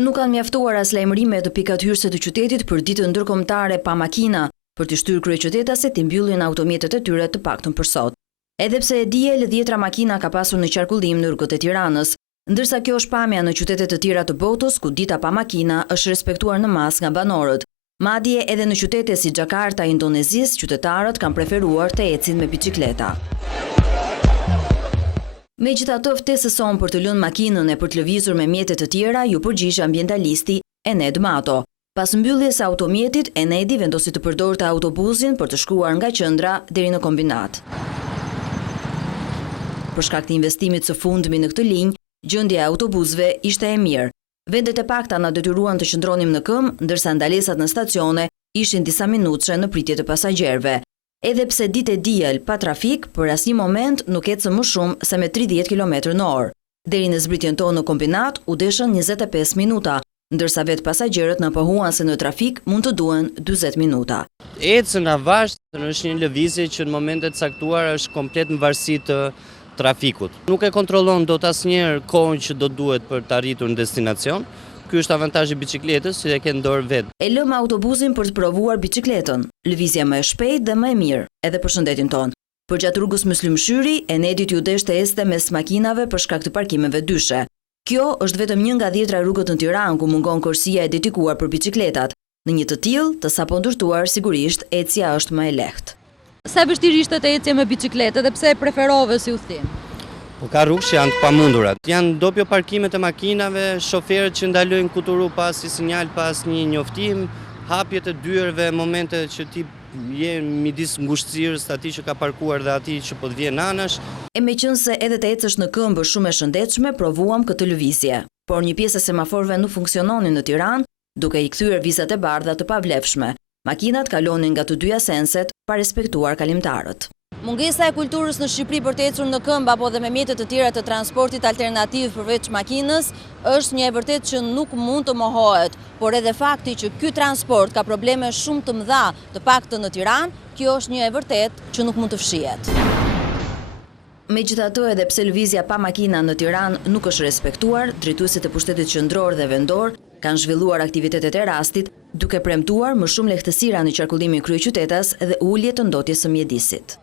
Nuk kanë mjaftuar as lajmërime të pikat hyrëse të qytetit për ditën ndërkombëtare pa makina, për të shtyrë kryeqytetasit të mbyllin automjetet e tyre të paktën për sot. Edhe pse e diel 10 makina ka pasur në qarkullim në rrugët e Tiranës, ndërsa kjo është pamja në qytetet të tjera të botës ku dita pa makina është respektuar në mas nga banorët. Madje edhe në qytete si Xhakarta, Indonezisë, qytetarët kanë preferuar të ecin me biçikleta. Megjithatë, ftesës son për të lënë makinën e për të lëvizur me mjete të tjera, ju përgjigj ambientalisti Ened Mato. Pas mbylljes së automjetit, Enedi vendosi të përdorte autobusin për të shkuar nga qendra deri në kombinat. Për shkak të investimit së fundmi në këtë linjë, gjendja e autobusëve ishte e mirë. Vendet e pakta na detyruan të qëndronim në këmbë, ndërsa ndalesat në stacione ishin disa minutëshe në pritje të pasagjerëve. Edhe pse ditë e diel pa trafik, për asnjë moment nuk ecën më shumë se me 30 km/h. Deri në zbritjen tonë në kombinat u deshën 25 minuta, ndërsa vetë pasagjerët na pohuan se në trafik mund të duhen 40 minuta. Ecën avazh është një lëvizje që në momentet caktuara është komplet në varësi të trafikut. Nuk e kontrollon dot asnjëherë kohën që do duhet për të arritur në destinacion. Ky është avantazhi i biçikletës, që e ke në dorë vetë. E lëm autobusin për të provuar biçikletën, lëvizja më e shpejtë dhe më e mirë, edhe për shëndetin tonë. Përgjatë rrugës Myslim Shyri, Enedit ju desh të ecte mes makinave për shkak të parkimeve dyshe. Kjo është vetëm një nga 10 rrugët në Tiranë ku mungon korsia e dedikuar për biçikletat. Në një të tillë, të sapo ndërtuar, sigurisht ecja është më e lehtë. Sa vështirë ishte të ecje me biçikletë dhe pse e preferove si udhtim? Po ka rrugë që janë të pamundurat. Janë doppio parkimet e makinave, shoferët që ndalojnë kuturu pas si sinjal pas një njoftim, hapjet e dyerve, momente që ti je midis ngushtësirës atij që ka parkuar dhe atij që po të vjen anash. E meqense edhe të ecësh në këmbë është shumë e shëndetshme, provuam këtë lëvizje. Por një pjesë e semaforëve nuk funksiononin në Tiranë, duke i kthyer vizat e bardha të pavlefshme. Makinat kalonin nga të dyja senset pa respektuar kalimtarët. Mungesa e kulturës në Shqipëri për të ecur në këmbë apo dhe me mjete të tjera të transportit alternativ përveç makinës është një e vërtetë që nuk mund të mohohet, por edhe fakti që ky transport ka probleme shumë të mëdha, të paktën në Tiranë, kjo është një e vërtetë që nuk mund të fshihet. Megjithatë, edhe pse lëvizja pa makina në Tiranë nuk është respektuar, drejtuesit e pushtetit qendror dhe vendor kanë zhvilluar aktivitetet e rastit, duke premtuar më shumë lehtësira në qarkullimin kryeqytetas dhe ulje të ndotjes së mjedisit.